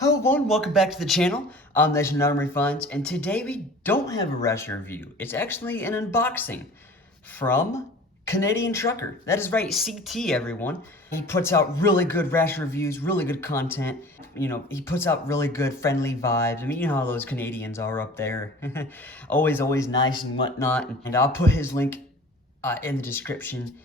Hello everyone, welcome back to the channel. I'm Nation.MREfinds, and today we don't have a ration review. It's actually an unboxing from Canadian Trucker. That is right, CT everyone. He puts out really good ration reviews, really good content. You know, he puts out really good friendly vibes. I mean, you know how those Canadians are up there. always nice and whatnot. And I'll put his link in the description.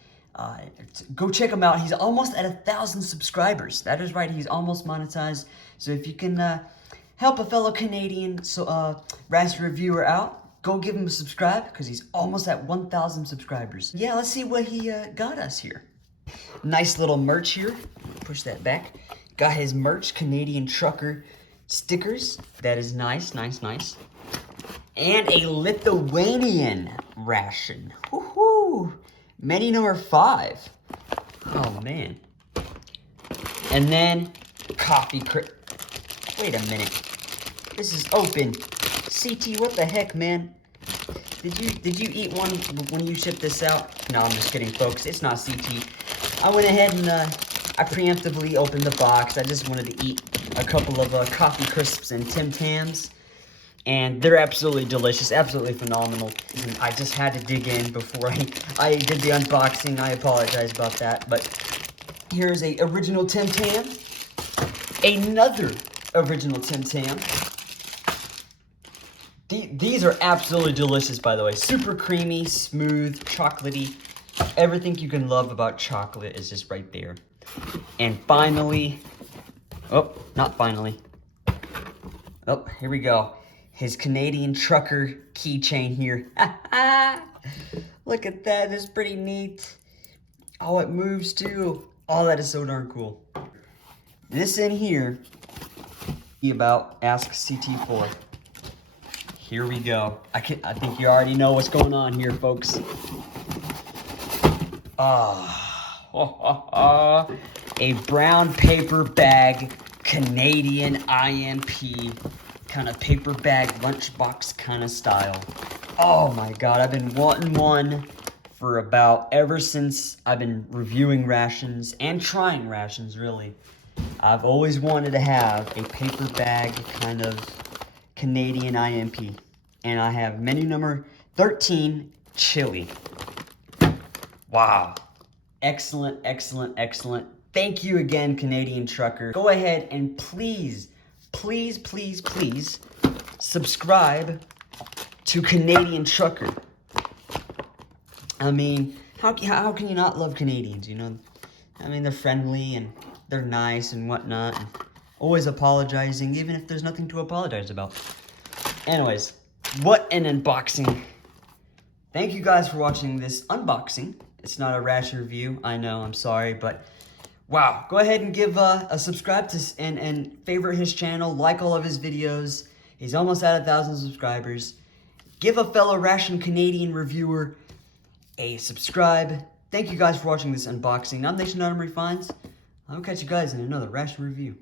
Go check him out. He's almost at 1,000 subscribers. That is right, he's almost monetized. So if you can help a fellow Canadian ration reviewer out, go give him a subscribe because he's almost at 1,000 subscribers. Yeah, let's see what he got us here. Nice little merch here. Push that back. Got his merch, Canadian Trucker stickers. That is nice. And a Lithuanian ration. Woohoo! Menu number 5. Oh, man. And then coffee Wait a minute. This is open. CT, what the heck, man? Did you eat one when you shipped this out? No, I'm just kidding, folks. It's not CT. I went ahead and I preemptively opened the box. I just wanted to eat a couple of coffee crisps and Tim Tams. And they're absolutely delicious, absolutely phenomenal. And I just had to dig in before I did the unboxing. I apologize about that. But here's a original Tim Tam. Another original Tim Tam. These are absolutely delicious, by the way. Super creamy, smooth, chocolatey. Everything you can love about chocolate is just right there. And finally, oh, not finally. Oh, here we go. His Canadian Trucker keychain here. Look at that, it's pretty neat. Oh, it moves too. Oh, that is so darn cool. This in here, about Ask CT4. Here we go. I think you already know what's going on here, folks. A brown paper bag, Canadian IMP. Kind of paper bag, lunchbox kind of style. Oh my god, I've been wanting one for ever since I've been reviewing rations and trying rations, really. I've always wanted to have a paper bag kind of Canadian IMP. And I have menu number 13, chili. Wow. Excellent. Thank you again, Canadian Trucker. Go ahead and please subscribe to Canadian Trucker. I mean, how can you not love Canadians, you know? I mean, they're friendly and they're nice and whatnot. And always apologizing, even if there's nothing to apologize about. Anyways, what an unboxing. Thank you guys for watching this unboxing. It's not a ration review, I know, I'm sorry, but wow, go ahead and give a subscribe to and favorite his channel, like all of his videos. He's almost at 1,000 subscribers. Give a fellow ration Canadian reviewer a subscribe. Thank you guys for watching this unboxing. I'm Nation.MREfinds. I'll catch you guys in another ration review.